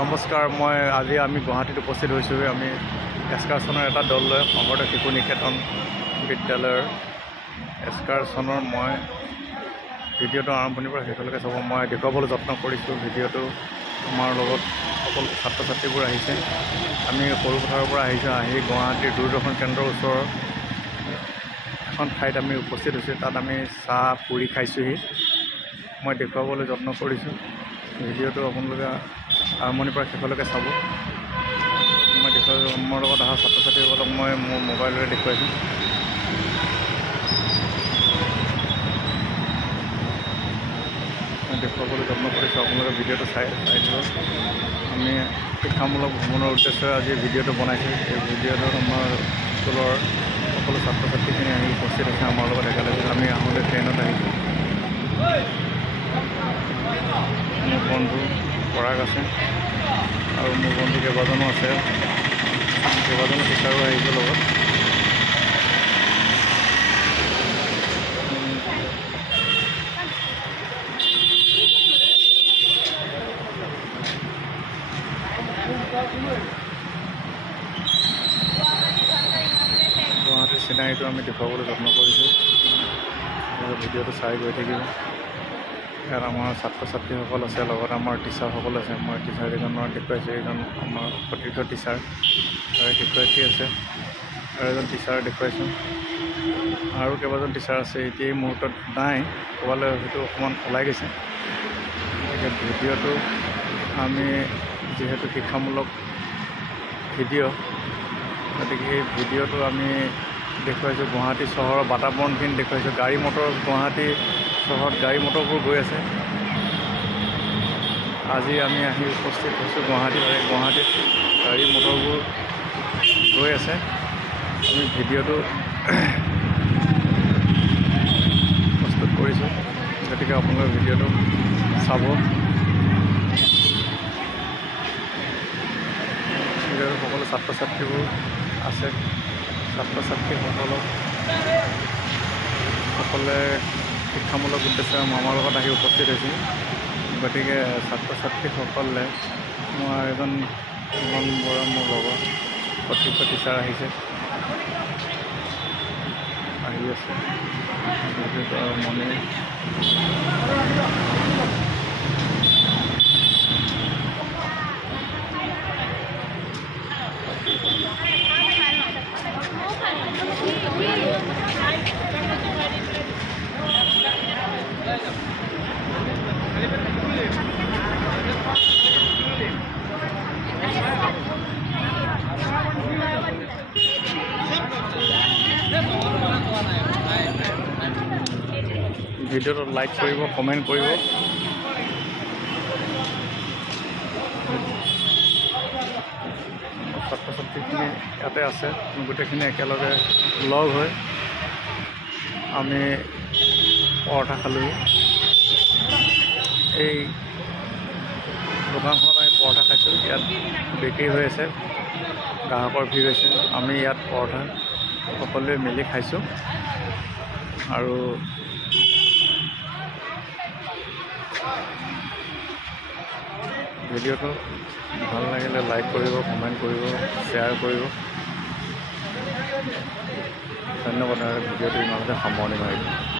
নমস্কাৰ, আজি আমি গুৱাহাটীত উপস্থিত হৈছোঁ। আমি এস্কাৰছনৰ এটা দল লৈ শংকৰদেৱ শিশু নিকেতন বিদ্যালয়ৰ এস্কাৰছনৰ ভিডিঅ'টো আৰম্ভণিৰ পৰা শেষলৈকে চাব। মই দেখুৱাবলৈ যত্ন কৰিছোঁ। ভিডিঅ'টো আমাৰ লগত সকলো ছাত্ৰ ছাত্ৰীবোৰ আহিছে। আমি সৰুপথাৰৰ পৰা আহিছোঁ। আহি গুৱাহাটীৰ দূৰদৰ্শন কেন্দ্ৰৰ ওচৰৰ এখন ঠাইত আমি উপস্থিত হৈছোঁ। তাত আমি চাহ পুৰি খাইছোঁহি। মই দেখুৱাবলৈ যত্ন কৰিছোঁ। ভিডিঅ'টো আপোনালোকে আৰম্ভণিৰ পৰা শেষলৈকে চাব। মই দেখুৱাইছোঁ। মোৰ লগত অহা ছাত্ৰ ছাত্ৰীসকলক মই মোৰ মোবাইলেৰে দেখুৱাইছোঁ। মই দেখুৱাবলৈ যত্ন কৰিছোঁ। আপোনালোকে ভিডিঅ'টো চাই দিব। আমি শিক্ষামূলক ভ্ৰমণৰ উদ্দেশ্যে আজি ভিডিঅ'টো বনাইছোঁ। এই ভিডিঅ'টো আমাৰ স্কুলৰ সকলো ছাত্ৰ ছাত্ৰীখিনি আহি উপস্থিত আছে আমাৰ লগত একেলগে। আমি আহোঁতে ট্ৰেইনত আহিছোঁ। মোৰ বন্ধু পৰাগ আছে আৰু মোৰ বন্ধু কেইবাজনো আছে। কেইবাজনো টিচাৰো আহিছে লগত। গুৱাহাটীৰ চিনাৰীটো আমি দেখুৱাবলৈ যত্ন কৰিছোঁ। ভিডিঅ'টো চাই গৈ থাকিব। ইয়াত আমাৰ ছাত্ৰ ছাত্ৰীসকল আছে, লগত আমাৰ টিচাৰসকল আছে। মই টিচাৰ কেইজনৰ দেখুৱাইছোঁ। এইজন আমাৰ সতীৰ্থ টিচাৰ আৰু শিক্ষয়িত্ৰী আছে আৰু এজন টিচাৰ দেখুৱাইছোঁ। আৰু কেইবাজন টিচাৰ আছে, এতিয়া এই মুহূৰ্তত নাই, ক'ৰবালৈ হয়তো অকণমান ওলাই গৈছে। গতিকে ভিডিঅ'টো আমি যিহেতু শিক্ষামূলক ভিডিঅ', গতিকে এই ভিডিঅ'টো আমি দেখুৱাইছোঁ। গুৱাহাটী চহৰৰ বাতাবৰণখিনি দেখুৱাইছোঁ। গাড়ী মটৰ, গুৱাহাটী চহৰত গাড়ী মটৰবোৰ গৈ আছে। আজি আমি আহি উপস্থিত হৈছোঁ গুৱাহাটীত গাড়ী মটৰবোৰ গৈ আছে। আমি ভিডিঅ'টো প্ৰস্তুত কৰিছোঁ, গতিকে আপোনালোকে ভিডিঅ'টো চাব। ভিডিঅ'টো সকলো ছাত্ৰ ছাত্ৰীবোৰ আছে। ছাত্ৰ ছাত্ৰীসকলে শিক্ষামূলক উদ্দেশ্যে আমাৰ লগত আহি উপস্থিত হৈছিল। গতিকে ছাত্ৰ ছাত্ৰীসকলে মই এজন বৰা মোৰ লগৰ সতীৰ্থ টিচাৰ আহি আছে আৰু মনে ভিডিঅ'টো লাইক কৰিব, কমেণ্ট কৰিব। ছাত্ৰ ছাত্ৰীখিনি ইয়াতে আছে। গোটেইখিনি একেলগে লগ হৈ আমি পৰঠা খালোঁ। এই দোকানখনত আমি পৰঠা খাইছোঁ। ইয়াত বিক্ৰী হৈ আছে, গ্ৰাহকৰ ভিৰ হৈছে। আমি ইয়াত পৰঠা সকলোৱে মিলি খাইছোঁ। আৰু ভিডিঅ'টো ভাল লাগিলে লাইক কৰিব, কমেণ্ট কৰিব, শ্বেয়াৰ কৰিব। ধন্যবাদ। ভিডিঅ'টো ইমানতে সামৰণি মাৰিলোঁ।